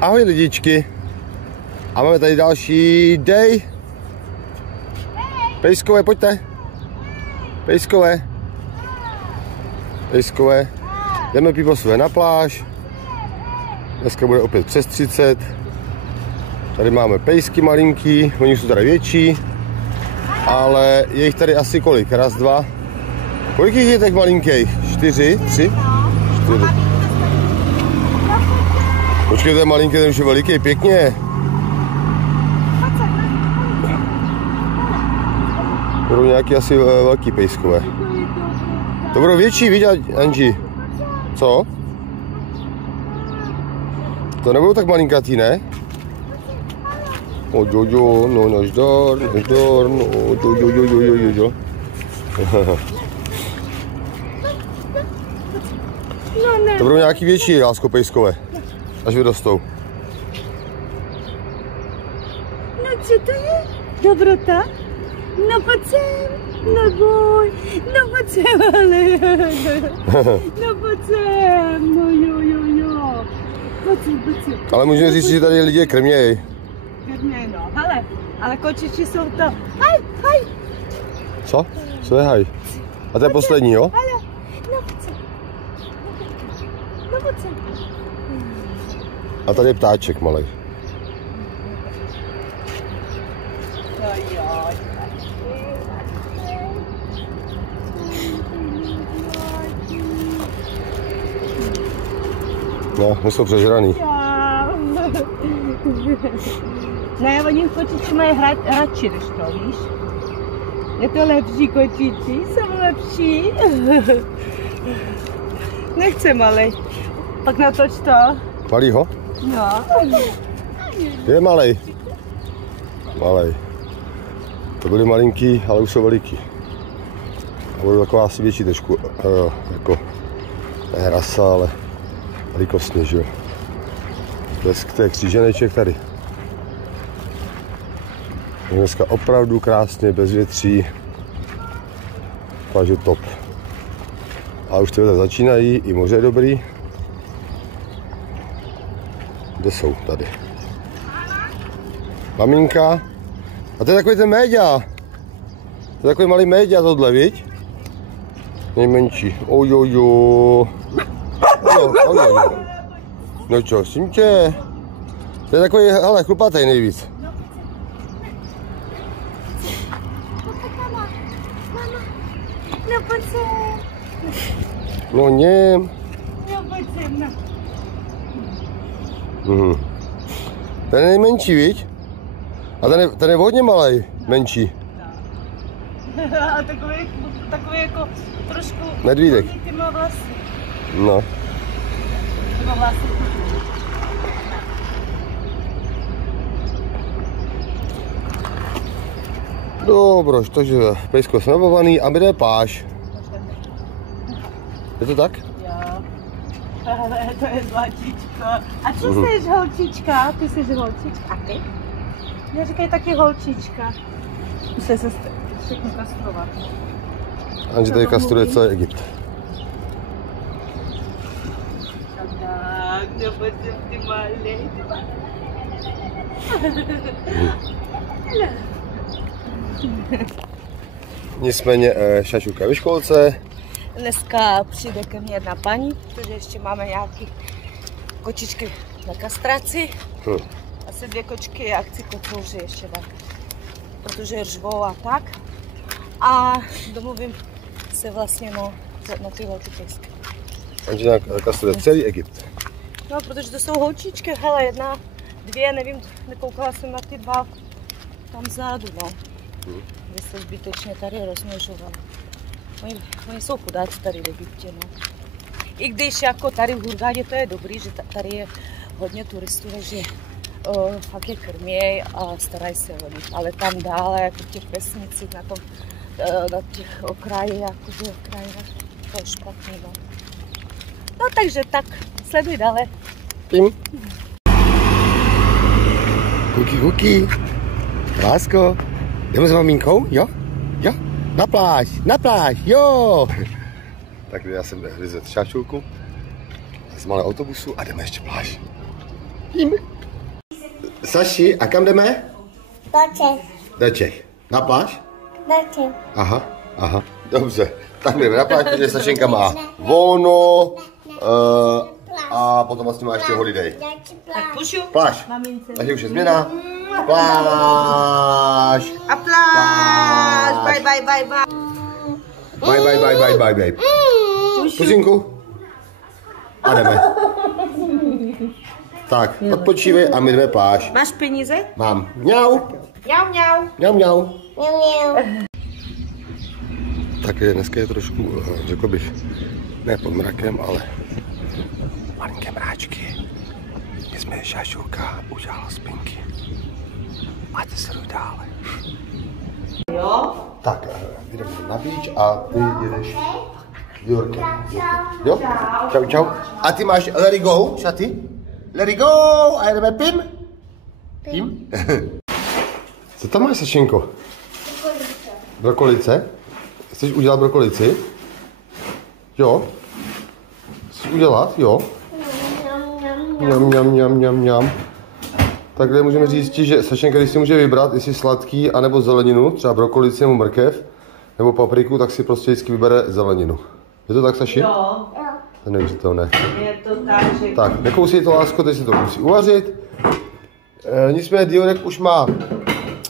Ahoj lidičky. A máme tady další day. Pejskové, pojďte. Pejskové. Pejskové. Jdeme píposové na pláž. Dneska bude opět přes 30. Tady máme pejsky malinký, oni jsou tady větší. Ale je jich tady asi kolik? Raz, dva. Kolik jich je těch malinkých? 4, 3? 4. Počkej, to je malinký, ten už je veliký, pěkně. Budou nějaký asi velký pejskové. To budou větší, vidíš, Anži? Co? To nebudou tak malinkatý, ne? Ojojo, no nazdar, no ojojo. To budou nějaký větší, lásko, pejskové. Až vyrostou. No co to je? Dobrota? No pojď sem, neboj, no pojď sem, ale, no pojď sem, no jo, pojď sem. Ale můžeme říct, že tady lidi krmějí. Krmějí, no, ale kočiči jsou to, haj. Co? Co je haj? A to je poslední, jo? Ale, no pojď sem, no pojď sem. A tady je ptáček malej. No, my jsou přežraný. Ne, oni kočiči mají radši, než to, víš? Je to lepší kočiči, jsou lepší. Nechce malej. Pak natoč to. Malýho? No. Je malej. Malej. To byly malinký, ale už jsou veliký. A budou taková asi větší trošku, jako ne rasa, ale velikostně, že jo. To je kříženeček tady. Dneska opravdu krásně, bez větří. Takže top. A už tyhle začínají, i moře je dobrý. Kde jsou? Tady. Maminka. A to je takový ten méďa. To je takový malý méďa tohle, viď? Nejmenší. Ojojo. Ojojo. No čo, Simče? To je takový, hele, chlupatej nejvíc. No pojď sem. No něm. No pojď sem, no. Ten je nejmenší, viď? A ten je hodně malý, menší. A takový jako trošku... Medvídek. Ty má vlasy. No. Ty má vlasy. Dobro, takže pejsko snabovaný a my jdeme pláž. Je to tak? Jo. Ale to je zlatíčko. A co jsi holčička? Ty jsi holčička. A ty? Já říkají taky holčička. Musí se všechno kastrovat. Anže tady kastruje celý Egypt. Tak, no pojď sem, ty malý. Nicméně šačuka ve školce. Dneska přijde ke mně jedna paní, protože ještě máme nějaké kočičky na kastraci. Asi 2 kočky, já chci kotouři ještě dát, protože řvou a tak. A domluvím se vlastně na ty velké pejsky. Anžina kastruje celý Egypt. No, protože to jsou holčičky, hele, 1, 2, nevím, nekoukala jsem na ty 2 tam vzadu, no. Kde se zbytečně tady rozmnožovaly. Oni jsou chudáci tady v Egyptě, no. I když jako tady v Hurghadě to je dobrý, že tady je hodně turistů, takže fakt je krměj a starají se o nich. Ale tam dále, jako v těch vesnicích, na těch okrajích, jakože krajinách, to je špatný, no. No takže tak, sleduj dále. Tím. Kuky. Lásko, jdeme s maminkou, jo? Jo? Na pláž, jo! Tak já jsem vyzvedl šačulku z malého autobusu a jdeme ještě pláž. Saši, a kam jdeme? Do Čech. Do Čech. Na pláž? Do Čech. Aha, dobře. Tak jdeme na pláž, protože Sašenka má volno a potom vlastně má ještě holiday. Tak pušu. Pláž. Mamince. Takže už je změna. Pláž. A pláž. Bye, bye, bye, bye. Bye, babe. Pusinku. A jdeme. Tak, odpočívej a my jdeme pláž. Máš peníze? Mám. Mňau. Mňau. Tak dneska je trošku, řekl bych, ne pod mrakem, ale malinké mráčky. My jsme Šašulka udělala spinky. Máte se dále. Jo? Tak, jdeme na beach a ty jedeš Jorkem. Jo? Čau. A ty máš let it go, šaty? Let it go a jdeme pim? Pim? Co tam máš, Sašenko? Brokolice. Chceš udělat brokolici? Jo? Chceš udělat? Jo? Mňam. Takhle můžeme říct, že Sašenka, když si může vybrat, jestli sladký, anebo zeleninu, třeba brokolici nebo mrkev, nebo papriku, tak si prostě vždycky vybere zeleninu. Je to tak, Saši? Jo. To je neuvěřitelné. Je to tak, že... Tak, nekousej to, lásko, teď si to musí uvařit. Nicméně Diorek už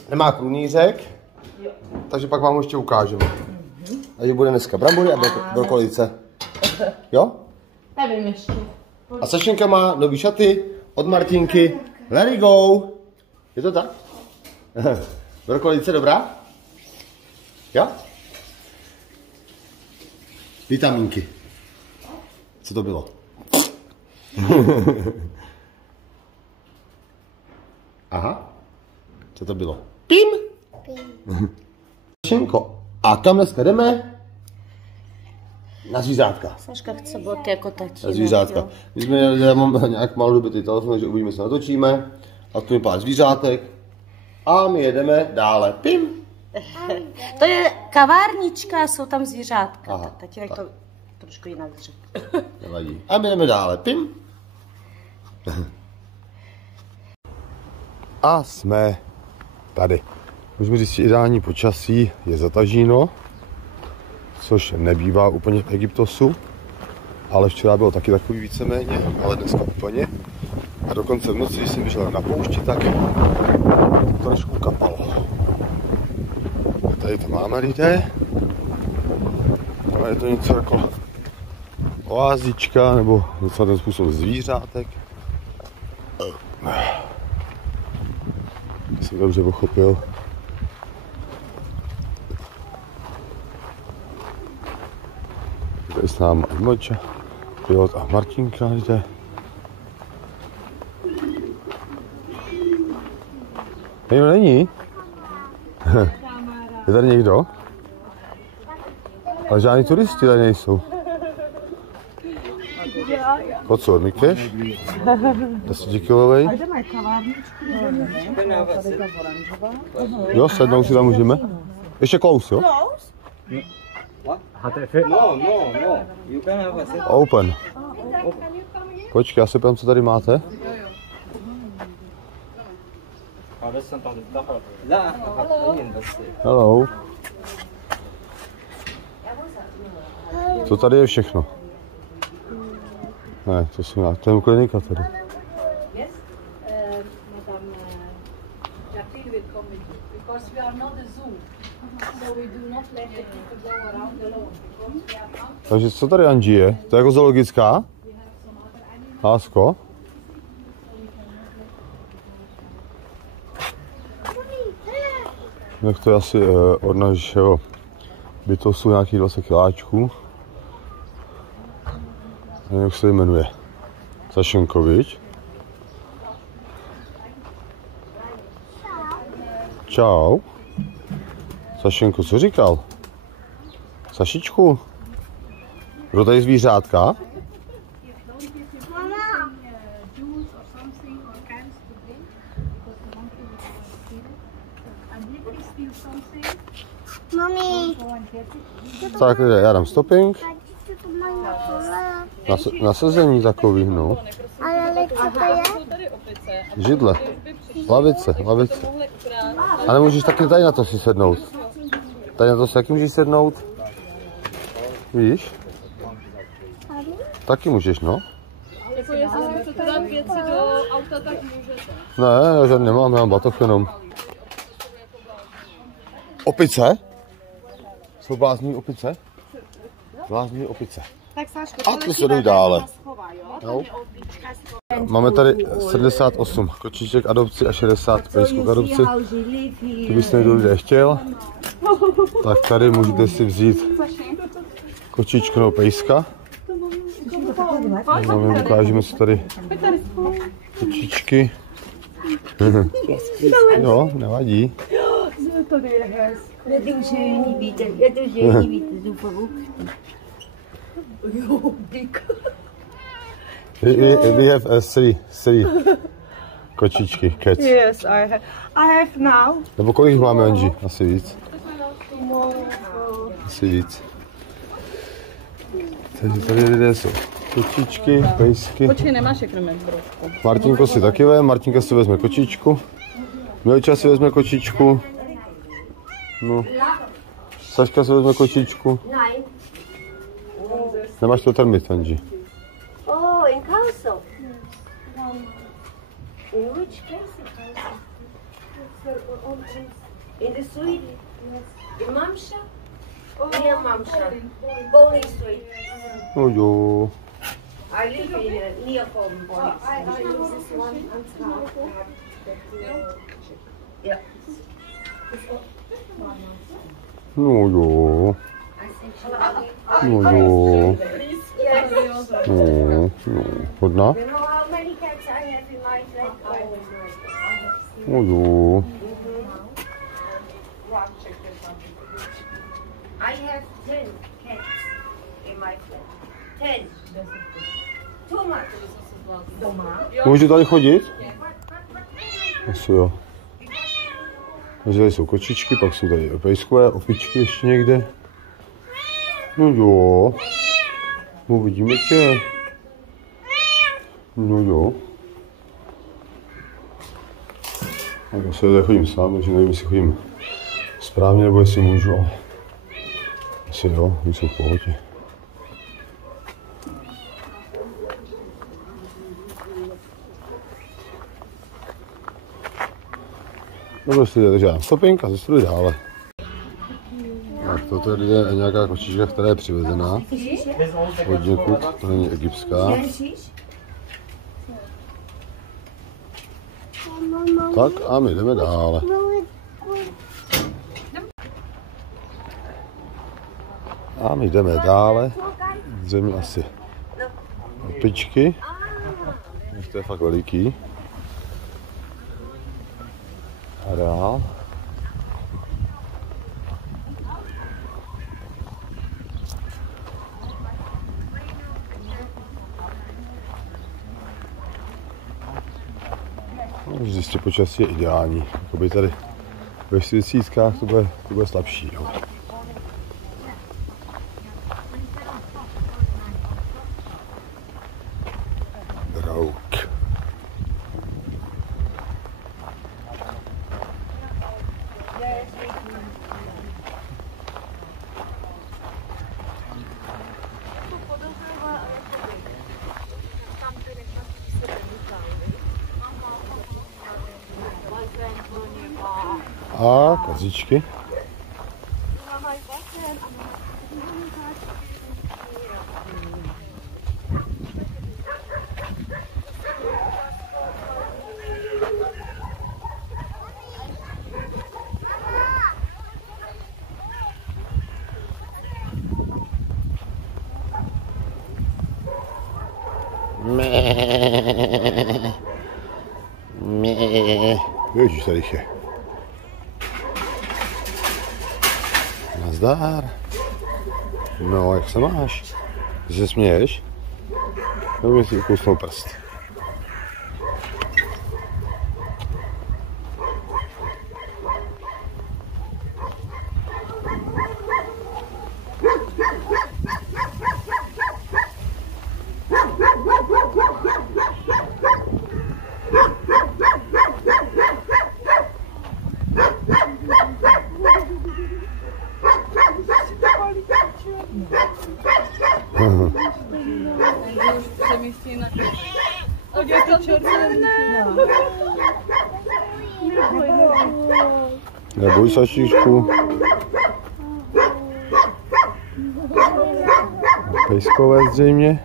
nemá krunýřek, takže pak vám ho ještě ukážeme. Takže bude dneska brambory a brokolice. Jo? Nevím ještě. A Sašenka má nový šaty od Martinky. Let it go. Je to tak? Brokolice dobrá? Jo? Vitamínky. Co to bylo? Aha. Co to bylo? Pim. Sašenko, a kam dneska jdeme? Na zvířátka. Saška chce boty jako tatínek. Na zvířátka. My jsme já mám nějak málo dobitý telefon, takže uvidíme, se natočíme. A tu je pár zvířátek. A my jedeme dále. Pim. To je kavárnička, jsou tam zvířátka. Aha, Tatínek to trošku jinak řekl. Nevadí. A my jdeme dále. Pim. A jsme tady. Můžeme říct, že ideální počasí je zatažíno, což nebývá úplně v Egyptosu, ale včera bylo taky takový víceméně, ale dneska úplně. A dokonce v noci, když jsem vyšel na poušti, tak trošku kapalo. Tady to máme lidé. A je to něco jako oázička, nebo docela ten způsob zvířátek. Jsem dobře pochopil. Tady s námi Mlča, Pilot a Martinka jde. Někdo není? Je tady někdo? Ale žádný turisti tady nejsou. Co, odmykneš? 10kilovej? Jo, sednout si tam můžeme. Ještě close, jo? No. You can have a set. Open. Počkej, já se ptám, co tady máte. Hello. Co tady je všechno? Ne, to jsou nějak, to je klinika tady. Yes, Madame Jacqueline will come with you because we are not a zoo, so we do not let the people go around alone because we are out. Takže co tady Angie je? To je jako zoologická? Lásko? Jak to je asi od našeho bytosu nějakých 20 kiláčků. Nevím, jak se jmenuje. Sašenko, viď? Čau. Sašenko, co říkal? Sašičku? Kdo tady zvířátka? Mami. Tak, já dám stopping. Na sezení takový, no. Ale co to je? Židle. Lavice, lavice. A nemůžeš taky tady na to si sednout. Tady na to si taky můžeš sednout. Víš? Taky můžeš, no. Jako jestli si chcete dát věci do auta, tak můžete. Ne, já žádný nemám, já mám batoh jenom. Opice? Jsou blázní opice? Blázní opice. A tu se jdou dále. Jo. Máme tady 78 kočiček adopci a 60 pejsků k adopci. Kdybyste někdo lidé chtěl, tak tady můžete si vzít kočičku nebo pejska. No, my ukážeme si tady kočičky. Jo, nevadí. We have three kočičky, cats. Yes, I have now. Nebo kolik máme, Anži? Asi víc. Asi víc. Takže tady lidé jsou kočičky, pejsky. Počkej, nemáš jak nemět brožku. Martinko si taky vezme, Martinka si vezme kočičku. Milča si vezme kočičku. No. Saška si vezme kočičku. Nemáš to termit, Anži. Oh, in Council. In which place in Council? In the suite? In Mamsha? Near Mamsha. Bowling Street. No jo. I live in Neoform Bowling Street. Yeah. No jo. No jo. No, no. Hodná? You know how many cats I have in my flat? No jo. I have 10 cats in my flat. 10. Too much. Můžu tady chodit? Asi jo. Takže tady jsou kočičky, pak jsou tady pejskové, opičky ještě někde. No jo. Uvidíme tě. No jo. Tak já se tady chodím sám, takže nevím, jestli chodím správně, nebo jestli můžu, ale asi jo, jsou v pohodě. No prostě, takže já stopinka, zase jdu dále. Tak toto je nějaká kočička, která je přivezená od někud, to není egyptská. Tak a my jdeme dále. A my jdeme dále, zřejmě asi opičky, to je fakt veliký. A dál. Zjistě počasí je ideální, jakoby tady ve 40 to bude slabší. Jo. Drouk. A kozičky. Ježiš, tady je. Nazdar. No, jak se máš? Ty se směješ? Nebo mi si ukousnul prst? Neboj, Sašičku. Pejskové zřejmě.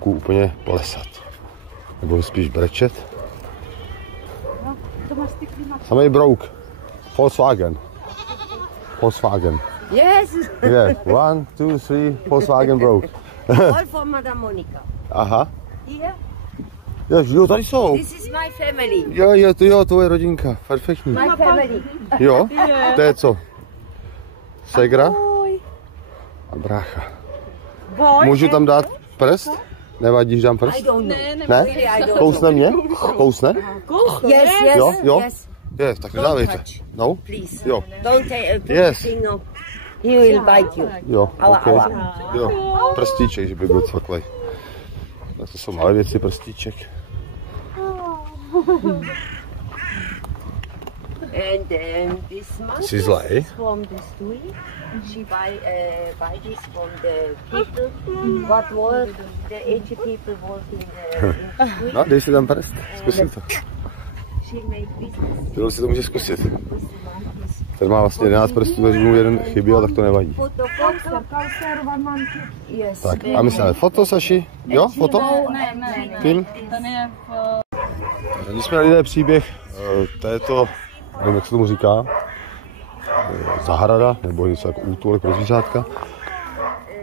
Úplně plesat. Nebo spíš brečet. Samej brouk. Volkswagen. Volkswagen. Yes. Yeah, 1, 2, 3, Volkswagen broke. All for Madame Monica. Aha. Here. Jo, tady jsou. This is my family. Jo, to je rodinka. Perfektní. My family. Jo? To je co? Segra? A brácha. Můžu tam dát prst? Nevadí, že dám prst? I don't know. Ne? Really, I don't Kousne mě? Kousne? Yes, yes, Jo? yes. Je, tak Don't dávejte. touch. No? Please. Jo. Don't put Yes. finger. He will bite you. Jo, Aua, ok. aua. Jo, prstíček, že by byl cvaklej. Tak to jsou malé věci, prstíček. And this month Jsi zlej? is from the story. She buy this from the people what work, the aged people work in the story. No, dej si tam prst, zkusit to. She make business Chvíli si to může zkusit. with the monkeys. Ten má vlastně 11 prstů, takže mu jeden chyběl, tak to nevadí. Put the photo. Yes. Tak, a my si dáme foto, Saši? Jo, foto? Ne. Film? Ten je v... Nicméně lidé příběh této, nevím, jak se tomu říká, zahrada, nebo něco jako útulek pro zvířátka.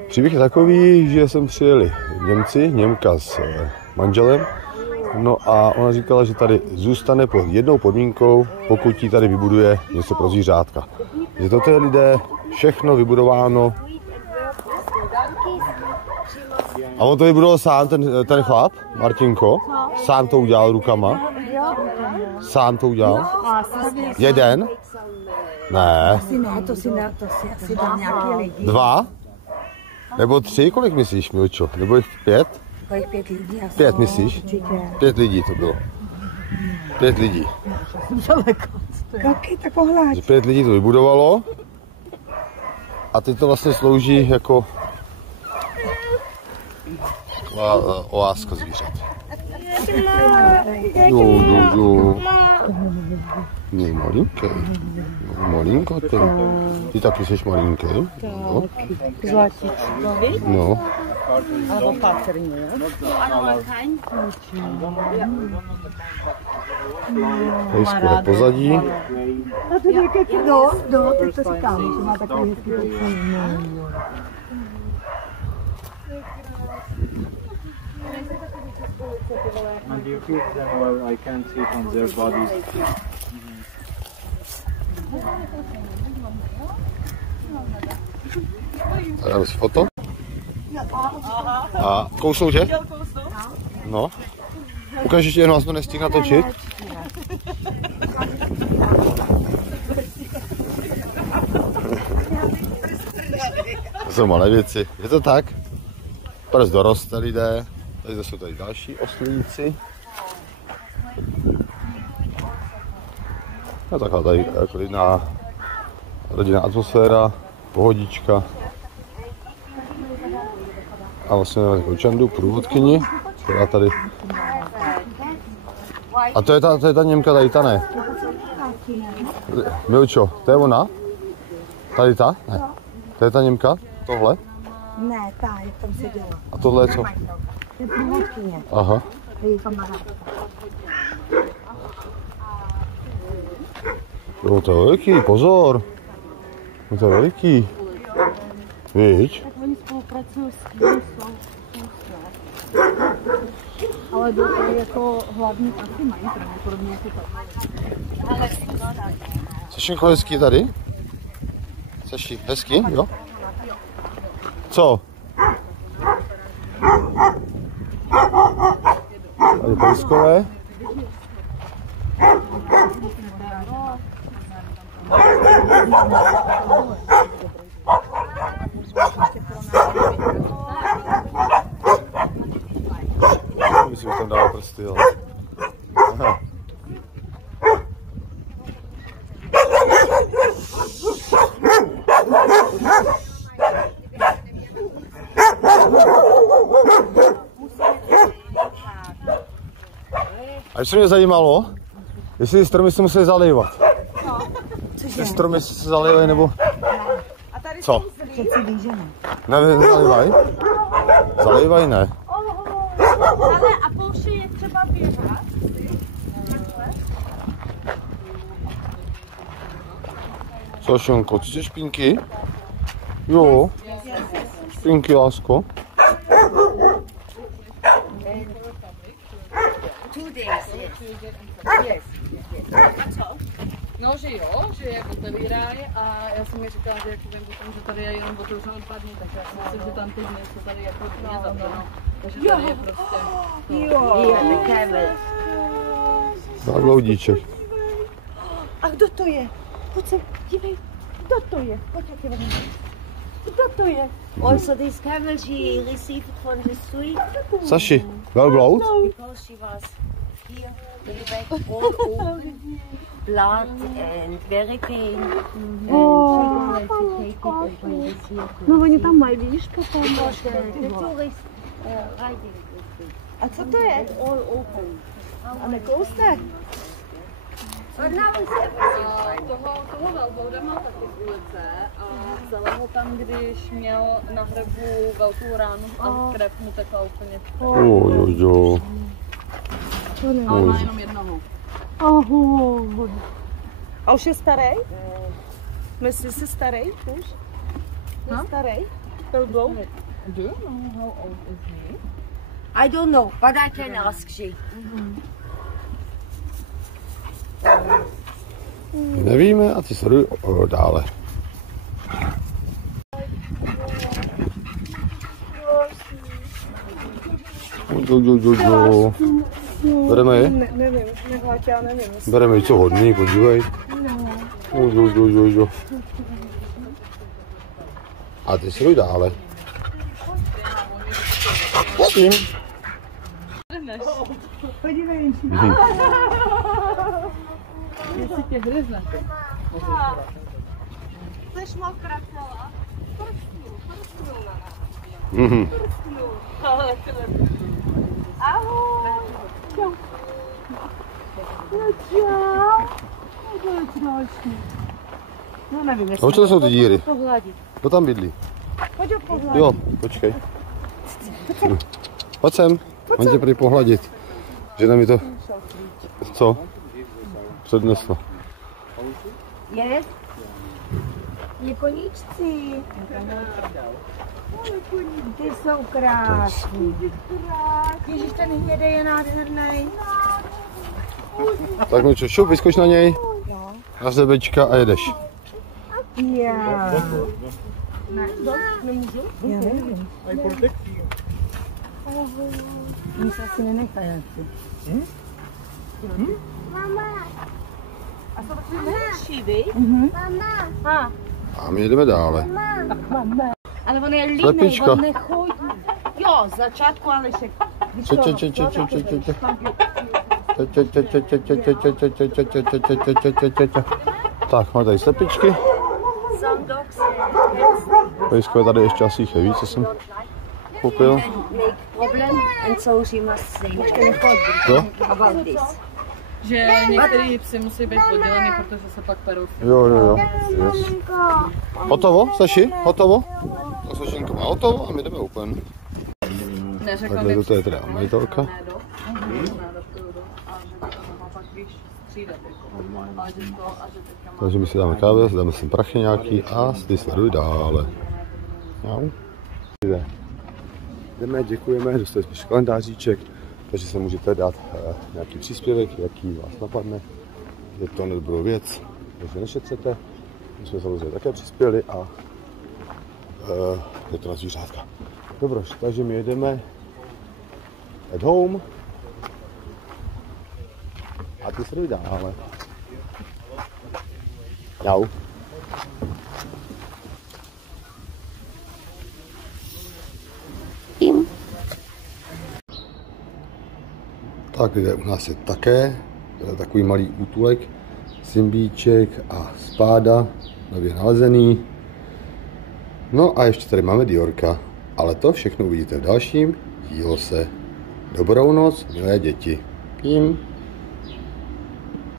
Příběh je takový, že sem přijeli Němci, Němka s manželem, no a ona říkala, že tady zůstane pod jednou podmínkou, pokud jí tady vybuduje něco pro zvířátka. Že toto je lidé všechno vybudováno. A on to vybudoval sám, ten chlap, Martinko, sám to udělal rukama. Sám to udělal. Jeden? Ne. To si dá nějaký lidi. 2? Nebo 3? Kolik myslíš, Milčo? Nebo jich 5? Kolik 5 lidí? 5 myslíš? 5 lidí to bylo. 5 lidí. Kolik, tak pohláď. 5 lidí to vybudovalo. A teď to vlastně slouží jako oáska zvířat. Jo. No, malinký. No, malinko ty. Ty taky jsi malinký. No. No. Alebo patrně, jo? Pejsko je pozadí. No, teď to říkám, že má takový hezký pocení. And you keep them where I can't see on their bodies. Dáme si foto. A kousnou tě? No. Ukáž ještě jednou, to nestihl natočit. To jsou malé věci. Je to tak? Prst doroste lidé. Tady jsou tady další oslíci. A taková tady klidná rodinná atmosféra, pohodička. A vlastně máme takovou Čandu, průvodkyni, která tady... A to je ta Němka, tady ta ne. Milčo, to je ona? Tady ta? Ne. To je ta Němka? Tohle? Ne, ta, jak tam seděla. A tohle je co? To je průvodkyně. Aha. To je kamarádka. Jo, to je velký, pozor. No to je veliký. Víš? Tak oni spolupracují s tím, Ale jako hlavní taky mají pravděpodobně jako tak. Sašinko, hezký tady? Saši, hezký, jo? Co? Tady pejskové. Myslím, že tam dává prsty, ale... Aha. A ještě mě zajímalo, jestli ty stromy se musí zalévat. Ty stromy se zalévají nebo... Co? Ne, zalévají? Zalévají ne. Ale a pouště je třeba běhat. Sašenko, ty jsi špínky? Jo. Špínky, lásko. 2 days, yes. No, že jo, že je otevírají a já jsem mi říkala, že jako vím, že tady je jenom otevřeno 2 dní, takže já si myslím, že tam ty dny jsou tady jako dně zavřeno. Takže tady je prostě... Here, the camels. Na bloudíček. A kdo to je? Pojď se, dívej, kdo to je? Pojď, jak je vezmu. Kdo to je? Also, this camel, she received from the street Saši, velbloud? because she was here in the back, all open, blood and very pain. And she wanted to take it and bring it here to No oni tam mají, víš, potom. the tourist riding this thing. A co to je? All open. A nekousne? But now it's everything A fine. toho velblouda má taky z ulice a vzala ho tam, když měl na hrebu velkou ránu a krev mu tekla úplně. Jo. Ale má jenom jednoho. Ahoj. A už je starý? Myslíš si starý už? Je starý? Velbloud? Do you know how old is he? I don't know, but I can ask she. Nevíme a ty sleduj dále. Jo. Bereme je? Nevím, nehláť, já nevím. Bereme je, co hodný, podívej. Jo. A ty sleduj dále. Chodím. Podívej. Jestli tě hryzne. Jsi mokrá celá. Prstnu na nás. Mhm. Ahoj. Čau. Čau. No nevím, jestli... A co to jsou ty díry? Pohladit. Kdo tam bydlí? Pojď ho pohladit. Jo, počkej. Pojď sem. Mám tě prý pohladit. Žena mi to... Co? Přednesla. Yes? Je koníčci. Ty jsou krásný. Ježíš, ten hnědej je nádherný. Tak mi šup, vyskoč na něj. Na zebečka a jedeš. Já. Já nevím. Oni se asi nenechají asi. A jsou takový menší, vy? A my jedeme dále. Ale on je línej, Slepička. on nechodí. Jo, z začátku, ale ještě... Tak, máme tady slepičky. Some dogs Pejskové tady ještě asi jich je víc, co jsem koupil. make problem and so she must say Jo? about this. Že některý psy musí být oddělený, protože se pak perou. Jo. Yes. Hotovo, Saši? Hotovo? Tak Sašinko má hotovo a my jdeme úplně. Neřekla Takhle mi to je teda majitelka. A že to má pak víš, Takže my si dáme kávu, dáme sem prachy nějaký a ty sleduj dále. Jau. Jdeme, děkujeme, dostali jsme kalendáříček, takže se můžete dát nějaký příspěvek, jaký vás napadne. Je to nedobrou věc, takže nešetřete. My jsme samozřejmě také přispěli a je to na zvířátka. Dobroš, takže my jedeme at home a ty se dále. Jau. Tak, kde u nás je také takový malý útulek, Simbíček a Spáda, nově nalezený. No a ještě tady máme Diorka, ale to všechno uvidíte v dalším díle. Dobrou noc, milé děti. Tím.